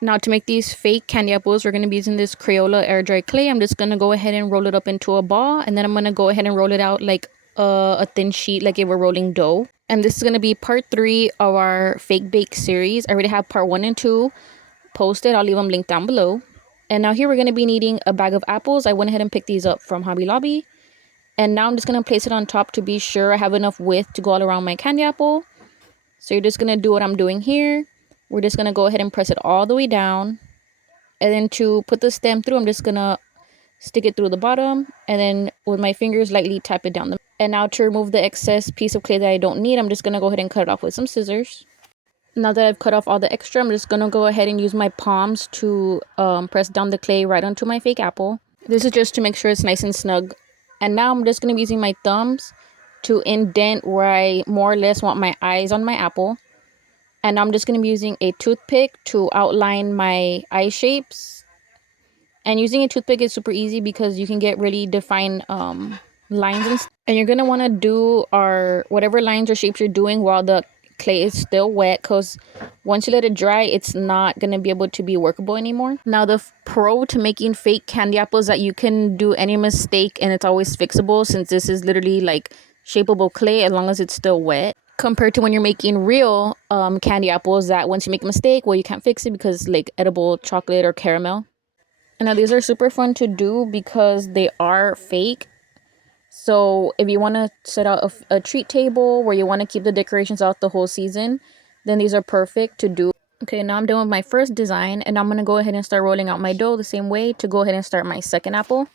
Now to make these fake candy apples, we're going to be using this Crayola air dry clay. I'm just going to go ahead and roll it up into a ball, and then I'm going to go ahead and roll it out like a thin sheet, like if we're rolling dough. And this is going to be part 3 of our fake bake series. I already have part 1 and 2 posted. I'll leave them linked down below. And now here we're going to be needing a bag of apples. I went ahead and picked these up from Hobby Lobby. And now I'm just going to place it on top to be sure I have enough width to go all around my candy apple. So you're just going to do what I'm doing here. We're just going to go ahead and press it all the way down. And then to put the stem through, I'm just going to stick it through the bottom. And then with my fingers, lightly tap it down. And now to remove the excess piece of clay that I don't need, I'm just going to go ahead and cut it off with some scissors. Now that I've cut off all the extra, I'm just going to go ahead and use my palms to press down the clay right onto my fake apple. This is just to make sure it's nice and snug. And now I'm just going to be using my thumbs to indent where I more or less want my eyes on my apple. And now I'm just going to be using a toothpick to outline my eye shapes. And using a toothpick is super easy because you can get really defined lines. And you're going to want to do whatever lines or shapes you're doing while the clay is still wet, because once you let it dry, it's not going to be able to be workable anymore. Now the pro to making fake candy apples is that you can do any mistake and it's always fixable, since this is literally like shapeable clay as long as it's still wet, compared to when you're making real candy apples that once you make a mistake, well, you can't fix it because it's like edible chocolate or caramel. And now these are super fun to do because they are fake. So if you want to set out a treat table where you want to keep the decorations out the whole season, then these are perfect to do. Okay, now I'm done with my first design, and I'm going to go ahead and start rolling out my dough the same way to go ahead and start my second apple.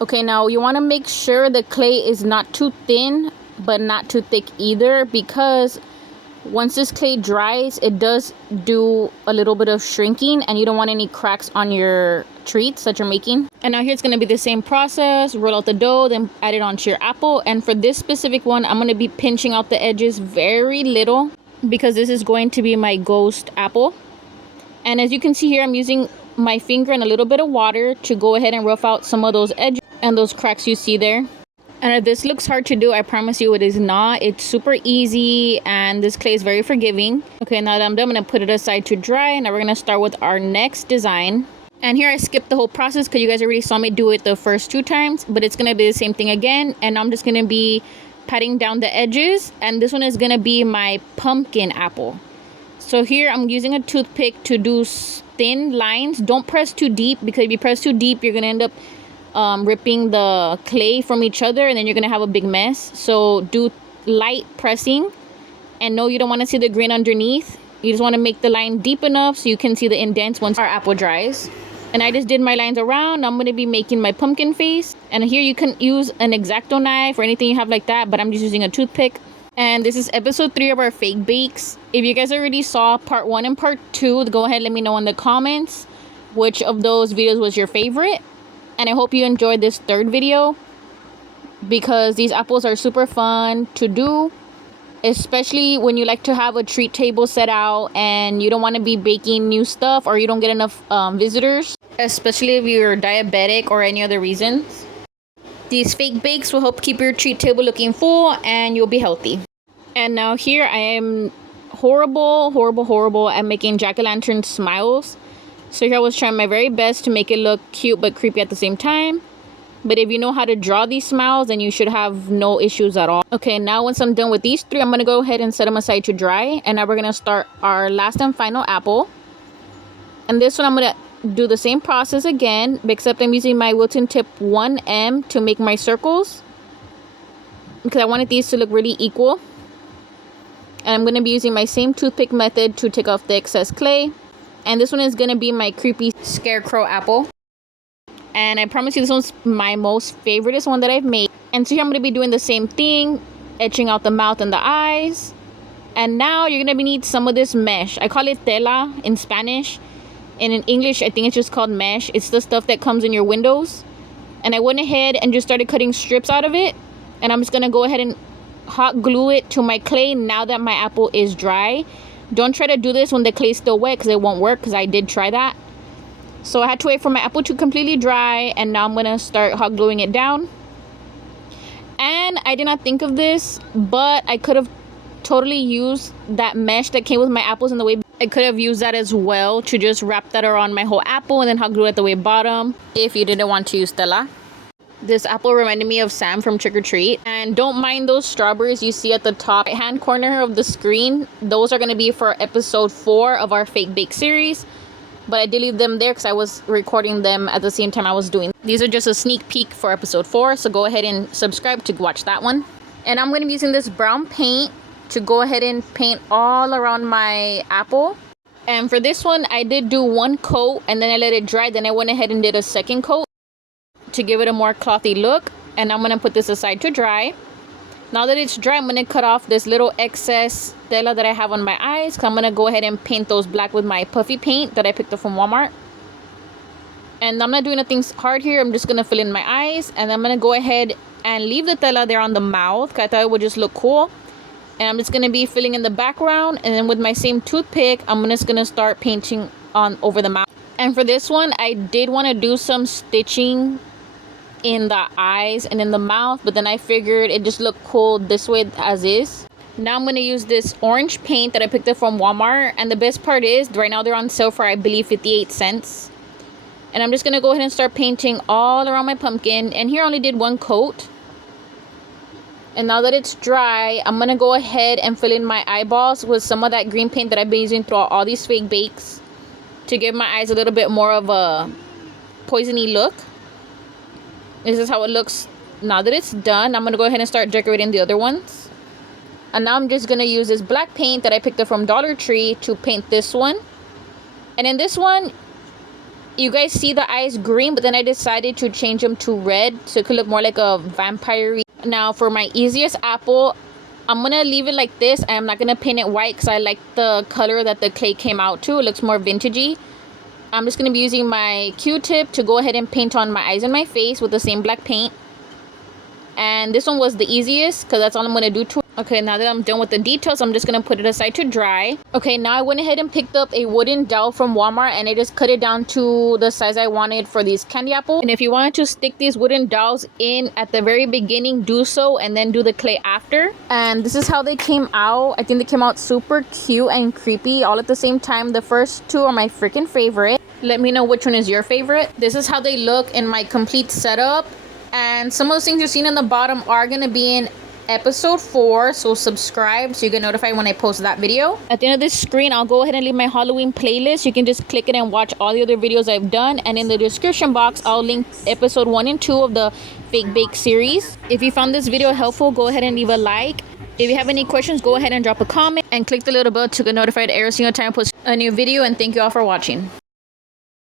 Okay, now you want to make sure the clay is not too thin, but not too thick either, because once this clay dries, it does do a little bit of shrinking, and you don't want any cracks on your treats that you're making. And now here it's going to be the same process. Roll out the dough, then add it onto your apple. And for this specific one, I'm going to be pinching out the edges very little because this is going to be my ghost apple. And as you can see here, I'm using my finger and a little bit of water to go ahead and rough out some of those edges and those cracks you see there. And if this looks hard to do, I promise you it is not. It's super easy, and this clay is very forgiving. Okay, now that I'm done, I'm going to put it aside to dry. Now we're going to start with our next design. And here I skipped the whole process because you guys already saw me do it the first 2 times, but it's going to be the same thing again. And I'm just going to be patting down the edges, and this one is going to be my pumpkin apple. So here I'm using a toothpick to do thin lines. Don't press too deep, because if you press too deep, you're going to end up ripping the clay from each other, and then you're gonna have a big mess. So do light pressing, and no, you don't want to see the grain underneath. You just want to make the line deep enough so you can see the indents once our apple dries. And I just did my lines around. I'm going to be making my pumpkin face, and here you can use an X-Acto knife or anything you have like that, but I'm just using a toothpick. And this is episode 3 of our fake bakes. If you guys already saw part 1 and part 2, go ahead and let me know in the comments which of those videos was your favorite. And I hope you enjoyed this 3rd video, because these apples are super fun to do, especially when you like to have a treat table set out and you don't want to be baking new stuff, or you don't get enough visitors, especially if you're diabetic or any other reasons. These fake bakes will help keep your treat table looking full, and you'll be healthy. And now here I am horrible at making jack-o'-lantern smiles. So here I was trying my very best to make it look cute but creepy at the same time. But if you know how to draw these smiles, then you should have no issues at all. Okay, now once I'm done with these 3, I'm going to go ahead and set them aside to dry. And now we're going to start our last and final apple. And this one I'm going to do the same process again, except I'm using my Wilton Tip 1M to make my circles, because I wanted these to look really equal. And I'm going to be using my same toothpick method to take off the excess clay. And this one is going to be my creepy scarecrow apple. And I promise you this one's my most favoriteest one that I've made. And so here I'm going to be doing the same thing, etching out the mouth and the eyes. And now you're going to need some of this mesh. I call it tela in Spanish. And in English, I think it's just called mesh. It's the stuff that comes in your windows. And I went ahead and just started cutting strips out of it. And I'm just going to go ahead and hot glue it to my clay now that my apple is dry. Don't try to do this when the clay is still wet, because it won't work, because I did try that. So I had to wait for my apple to completely dry, and now I'm going to start hot gluing it down. And I did not think of this, but I could have totally used that mesh that came with my apples in the way I could have used that as well to just wrap that around my whole apple and then hot glue it at the way bottom if you didn't want to use Stella. This apple reminded me of Sam from Trick or Treat. And don't mind those strawberries you see at the top right hand corner of the screen. Those are going to be for episode 4 of our fake bake series. But I did leave them there because I was recording them at the same time I was doing. These are just a sneak peek for episode 4. So go ahead and subscribe to watch that one. And I'm going to be using this brown paint to go ahead and paint all around my apple. And for this one, I did do one coat and then I let it dry. Then I went ahead and did a second coat to give it a more clothy look. And I'm going to put this aside to dry. Now that it's dry, I'm going to cut off this little excess Stella that I have on my eyes. I'm going to go ahead and paint those black with my puffy paint that I picked up from Walmart. And I'm not doing nothing hard here. I'm just going to fill in my eyes. And I'm going to go ahead and leave the Stella there on the mouth, because I thought it would just look cool. And I'm just going to be filling in the background. And then with my same toothpick, I'm just going to start painting on over the mouth. And for this one, I did want to do some stitching in the eyes and in the mouth. But then I figured it just looked cool this way as is. Now I'm going to use this orange paint that I picked up from Walmart. And the best part is, right now they're on sale for, I believe, 58 cents. And I'm just going to go ahead and start painting all around my pumpkin. And here I only did one coat. And now that it's dry, I'm going to go ahead and fill in my eyeballs with some of that green paint that I've been using throughout all these fake bakes to give my eyes a little bit more of a poisony look. This is how it looks now that it's done. I'm going to go ahead and start decorating the other ones. And now I'm just going to use this black paint that I picked up from Dollar Tree to paint this one. And in this one, you guys see the eyes green, but then I decided to change them to red so it could look more like a vampire-y. Now for my easiest apple, I'm going to leave it like this. I'm not going to paint it white because I like the color that the clay came out to. It looks more vintagey. I'm just going to be using my Q-tip to go ahead and paint on my eyes and my face with the same black paint. And this one was the easiest because that's all I'm going to do to it. Okay, now that I'm done with the details, I'm just going to put it aside to dry. Okay, now I went ahead and picked up a wooden dowel from Walmart and I just cut it down to the size I wanted for these candy apples. And if you wanted to stick these wooden dowels in at the very beginning, do so and then do the clay after. And this is how they came out. I think they came out super cute and creepy all at the same time. The first two are my freaking favorite. Let me know which one is your favorite. This is how they look in my complete setup. And some of those things you're seeing in the bottom are going to be in episode 4, so subscribe so you get notified when I post that video. At the end of this screen, I'll go ahead and leave my Halloween playlist. You can just click it and watch all the other videos I've done. And in the description box, I'll link episode 1 and 2 of the fake bake series. If you found this video helpful, go ahead and leave a like. If you have any questions, go ahead and drop a comment and click the little bell to get notified every single time I post a new video. And thank you all for watching.